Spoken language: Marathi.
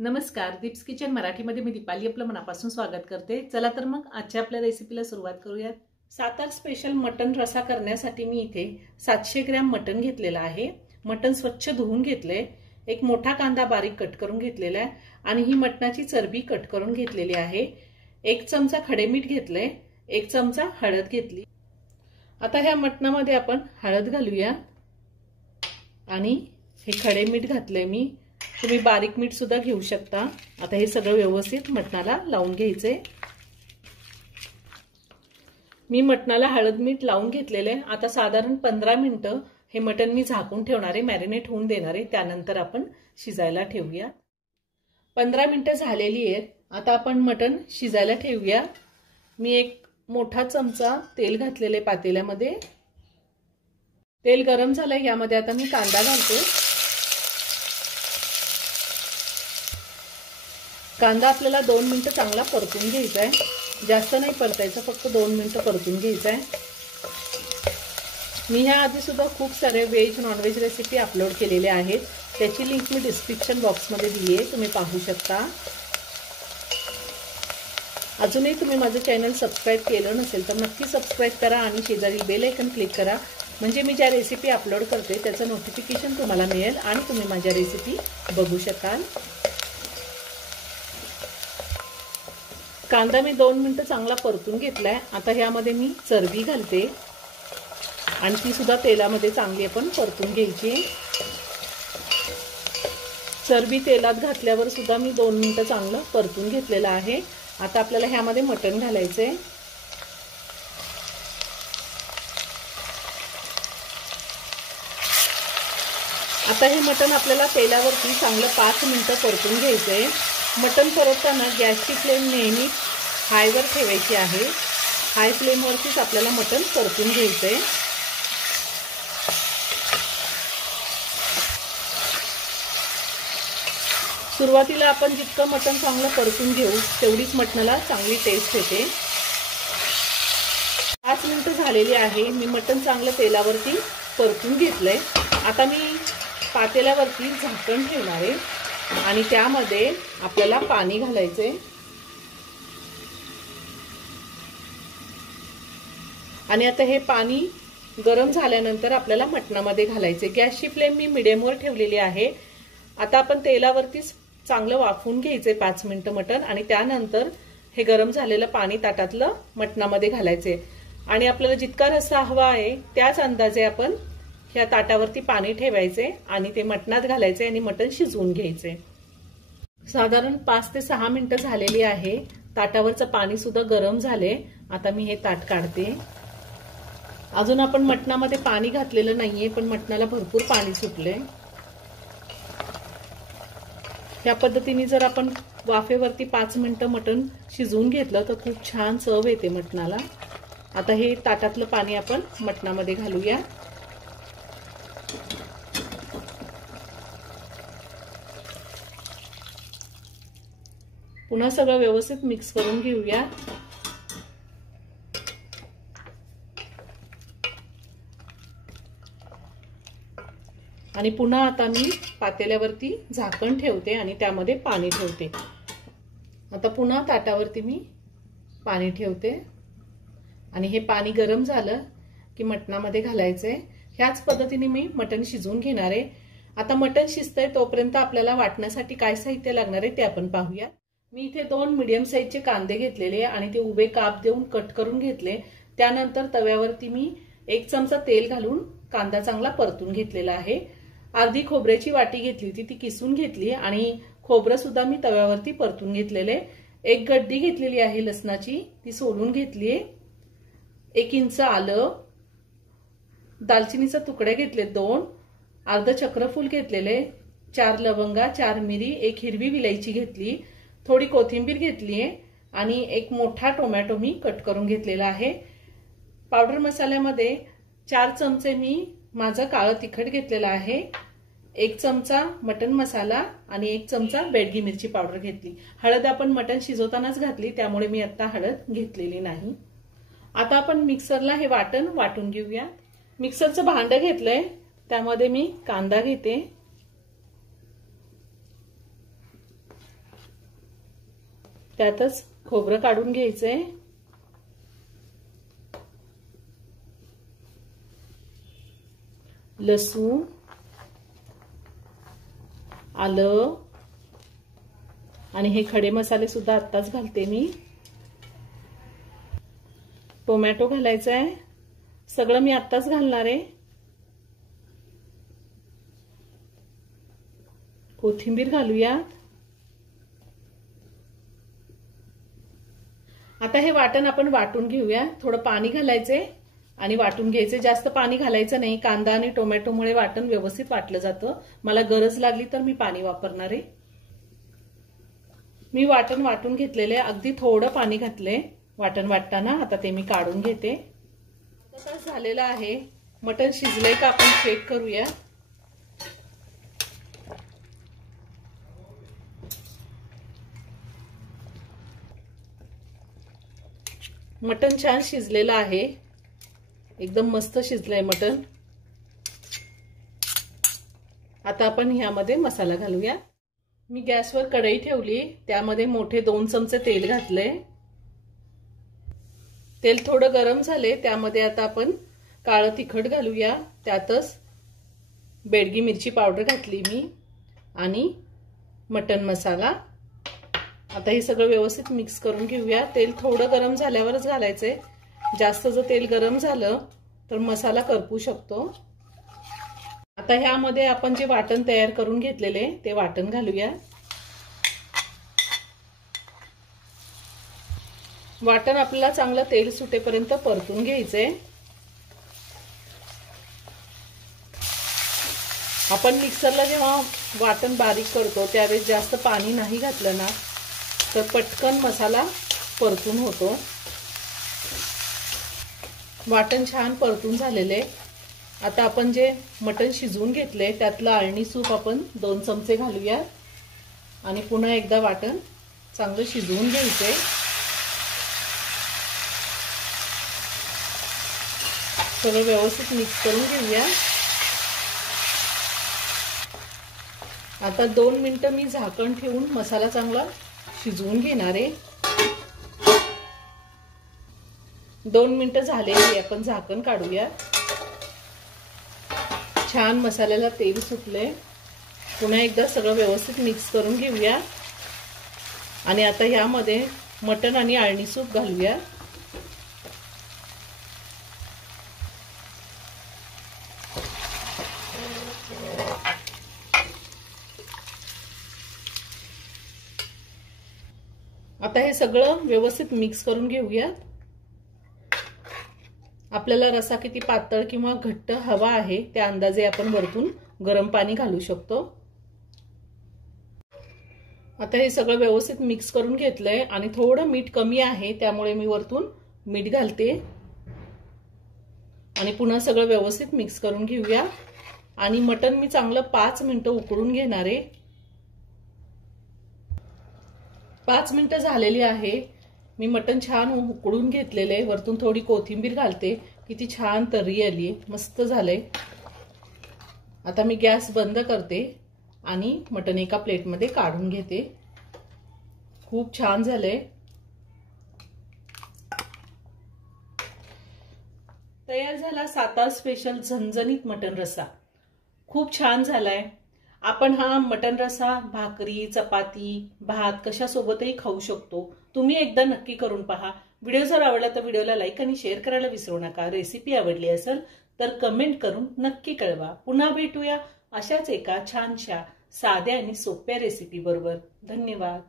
नमस्कार, दीप्स किचन मराठीमध्ये मी दीपाली आपलं मनापासून स्वागत करते। चला तर मग आजच्या आपल्या रेसिपीला सुरुवात करूयात। सातार स्पेशल मटन रसा करण्यासाठी मी इथे 700 ग्रॅम मटन घेतलेला आहे। मटन स्वच्छ धुवून घेतले। एक मोठा कांदा बारीक कट करून घेतलेला आहे आणि ही मटणाची चरबी कट करून घेतलेली आहे। 1 चमचा खडे मीठ घेतले, 1 चमचा हळद घेतली। आता ह्या मटणामध्ये आपण हळद घालूया आणि हे खडे मीठ घातले मी। तुम्ही बारीक मीठ सुद्धा घेऊ शकता। आता हे सगळं व्यवस्थित मटणाला लावून घ्यायचे। मी मटणाला हळद मीठ लावून घेतलेले। आता साधारण 15 मिनिटं हे मटण मी झाकून ठेवणार आहे, मॅरिनेट होऊन देणार आहे। त्यानंतर आपण शिजायला ठेवूया। 15 मिनिटं झालेली आहेत। आता आपण मटण शिजायला ठेवूया। मी एक मोठा चमचा तेल घातलेले पातेल्यामध्ये। तेल गरम झालंय, यामध्ये आता मी कांदा घालते। कांदा आपल्याला 2 मिनिटं चांगला परतून घ्यायचा आहे। जास्त नाही परतायचा, फक्त 2 मिनिटं परतून घ्यायचा आहे। मी ह्या आधी सुद्धा खूप सारे व्हेज नॉनव्हेज रेसिपी अपलोड केलेल्या आहेत, त्याची लिंक मी डिस्क्रिप्शन बॉक्समध्ये दिली आहे, तुम्ही पाहू शकता। अजूनही तुम्ही माझं चॅनल सबस्क्राइब केलं नसेल तर नक्की सबस्क्राइब करा आणि शेजारी बेल आयकॉन क्लिक करा, म्हणजे मी ज्या रेसिपी अपलोड करते त्याचं नोटिफिकेशन तुम्हाला मिळेल आणि तुम्ही माझ्या रेसिपी बघू शकाल। कांदा मी 2 मिनिटं चांगला परतून घेतलाय। आता ह्यामध्ये मी चरबी घालते आणि ती सुद्धा तेलामध्ये चांगली आपण परतून घ्यायची। चरबी तेलात घातल्यावर सुद्धा मी 2 मिनिटं चांगलं परतून घेतलेलं आहे। आता आपल्याला ह्यामध्ये मटण घालायचंय। आता हे मटण आपल्याला तेलावरती चांगलं 5 मिनिटं परतून घ्यायचंय। मटण परतताना गॅसची फ्लेम नेहमी हायवर ठेवायची आहे। हाय फ्लेमवरतीच आपल्याला मटण परतून घ्यायचंय। सुरुवातीला आपण जितकं मटण चांगलं परतून घेऊ तेवढीच मटणाला चांगली टेस्ट येते। 5 मिनिटं झालेली आहे। मी मटण चांगलं तेलावरती परतून घेतलंय। आता मी पातेल्यावरती झाकण ठेवणार आहे आणि त्यामध्ये आपल्याला पाणी घालायचंय आणि आता हे पाणी गरम झाल्यानंतर आपल्याला मटणामध्ये घालायचे। गॅसची फ्लेम मी मीडियमवर ठेवलेली आहे। आता आपण तेलावरती चांगलं वाफवून घ्यायचे 5 मिनिटं मटण आणि त्यानंतर हे गरम झालेलं पाणी ताटातलं मटणामध्ये घालायचे आणि आपल्याला जितका रस्सा हवा आहे त्याच अंदाजे आपण ह्या ताटावरती पाणी ठेवायचे आणि ते मटणात घालायचे आणि मटण शिजवून घ्यायचे। साधारण 5 ते 6 मिनिटं झालेली आहे। ताटावरचं पाणी सुद्धा गरम झाले। आता मी हे ताट काढते। अजून आपण मटणामध्ये पाणी घातलेलं नाहीये, पण मटणाला भरपूर पाणी सुटले। या पद्धतीने जर आपण वाफेवरती 5 मिनिटं मटण शिजवून घेतलं तर खूप छान चव येते मटणाला। आता हे ताटातलं पाणी आपण मटणामध्ये घालूया पुन्हा सगळं व्यवस्थित मिक्स करून घेऊया। आणि पुन्हा आता मी पातेल्यावरती झाकण ठेवते आणि त्यामध्ये पाणी ठेवते। आता पुन्हा ताटावरती मी पाणी ठेवते आणि हे पाणी गरम झालं की मटणामध्ये घालायचंय। ह्याच पद्धतीने मी मटण शिजवून घेणार आहे। आता मटण शिजतंय तोपर्यंत आपल्याला वाटण्यासाठी काय साहित्य लागणार आहे ते आपण पाहूया। मी इथे 2 मीडियम साईजचे कांदे घेतलेले आणि ते उभे काप देऊन कट करून घेतले। त्यानंतर तव्यावरती मी 1 चमचा तेल घालून कांदा चांगला परतून घेतलेला आहे। अर्धी खोबऱ्याची वाटी घेतली होती, ती किसून घेतली आणि खोबरं सुद्धा मी तव्यावरती परतून घेतलेले। 1 गड्डी घेतलेली आहे लसणाची, ती सोलून घेतलीये। 1 इंच आलं, दालचिनीचा तुकडे घेतले 2, अर्ध चक्रफूल घेतलेले, 4 लवंगा, 4 मिरी, 1 हिरवी विलायची घेतली, थोडी कोथिंबीर घेतलीये आणि 1 मोठा टोमॅटो मी कट करून घेतलेला आहे। पावडर मसाल्यामध्ये 4 चमचे मी माझा काळं तिखट घेतलेला आहे, 1 चमचा मटन मसाला आणि 1 चमचा बेडगी मिरची पावडर घेतली। हळद आपण मटन शिजवतानाच घातली, त्यामुळे मी आता हळद घेतलेली नाही। आता आपण मिक्सरला हे वाटण वाटून घेऊया। मिक्सरचं भांडं घेतलंय, त्यामध्ये मी कांदा घेते, त्यातच खोबरं काढून घ्यायचंय, लसूण, आलं आणि हे खडे मसाले सुद्धा आत्ताच घालते मी। टोमॅटो घालायचा आहे, सगळं मी आत्ताच घालणार आहे। कोथिंबीर घालूया। आता हे वाटण आपण वाटून घेऊया। थोडं पाणी घालायचंय आणि वाटून घ्यायचे, जास्त पाणी घालायचं नाही। कांदा आणि टोमॅटोमुळे वाटण व्यवस्थित वाटलं जातं। मला गरज लागली तर मी पाणी वापरणार आहे। मी वाटण वाटून घेतलेले, अगदी थोडं पाणी घातले वाटण वाटताना। आता ते मी काढून घेते। आता झालेलं आहे, मटण शिजलंय का आपण चेक करूया। मटण छान शिजलेलं आहे, एकदम मस्त शिजलंय मटण। आता आपण ह्यामध्ये मसाला घालूया। मी गॅसवर कढई ठेवली, त्यामध्ये मोठे 2 चमचे तेल घातले। तेल थोडं गरम झाले, त्यामध्ये आता आपण काळं तिखट घालूया। त्यातच बेडगी मिरची पावडर घातली मी आणि मटण मसाला। आता हे सगळं व्यवस्थित मिक्स करून घेऊया। तेल थोडं गरम झाल्यावरच घालायचंय, जास्त जर तेल गरम झालं तर मसाला करपू शकतो। आता ह्यामध्ये आपण जे वाटण तयार करून घेतलेले ते वाटण घालूया। वाटण आपल्याला चांगलं तेल सुटेपर्यंत परतून घ्यायचंय। आपण मिक्सरला जेव्हा वाटण बारीक करतो त्यावेळेस जास्त पाणी नाही घातलं ना तर पटकन मसाला परतून होतो। वाटण छान परतून झालेले। आता आपण जे मटण शिजवून घेतले त्यातलं अळणी सूप आपण 2 चमचे घालूया आणि पुन्हा एकदा वाटण चांगलं शिजवून घ्यायचे। सगळं व्यवस्थित मिक्स करून घेऊया। आता 2 मिनिटं मी झाकण ठेवून मसाला चांगला शिजवून घेणार आहे। 2 मिनिटं झालेली, आपण झाकण काढूया। छान मसाल्याला तेल सुटले। पुन्हा एकदा सगळं व्यवस्थित मिक्स करून घेऊया आणि आता यामध्ये मटण आणि अळणी सूप घालूया। आता हे सगळं व्यवस्थित मिक्स करून घेऊया। आपल्याला रसा किती पातळ किंवा घट्ट हवा आहे त्या अंदाजे आपण वरतून गरम पाणी घालू शकतो। आता हे सगळं व्यवस्थित मिक्स करून घेतलंय आणि थोडं मीठ कमी आहे त्यामुळे मी वरतून मीठ घालते आणि पुन्हा सगळं व्यवस्थित मिक्स करून घेऊया। आणि मटण मी चांगलं 5 मिनिटं उकळून घेणार आहे। 5 मिनिटं झालेली आहे। मी मटण छान उकळून घेतलेले, वरतून थोडी कोथिंबीर घालते। किती छान तर्री आली, मस्त झालंय। आता मी गॅस बंद करते आणि मटण एका प्लेटमध्ये काढून घेते। खूप छान झालंय। तयार झाला सातार स्पेशल झणझणीत मटण रस्सा। खूप छान झालाय। आपण हा मटण रस्सा भाकरी, चपाती, भात कशासोबतही खाऊ शकतो। तुम्ही एकदा नक्की करून पहा। व्हिडिओ जर आवडला तर व्हिडिओला लाईक आणि शेअर करायला विसरू नका। रेसिपी आवडली असेल तर कमेंट करून नक्की कळवा। पुन्हा भेटूया अशाच एका छानशा साध्या आणि सोप्या रेसिपी बरोबर। धन्यवाद।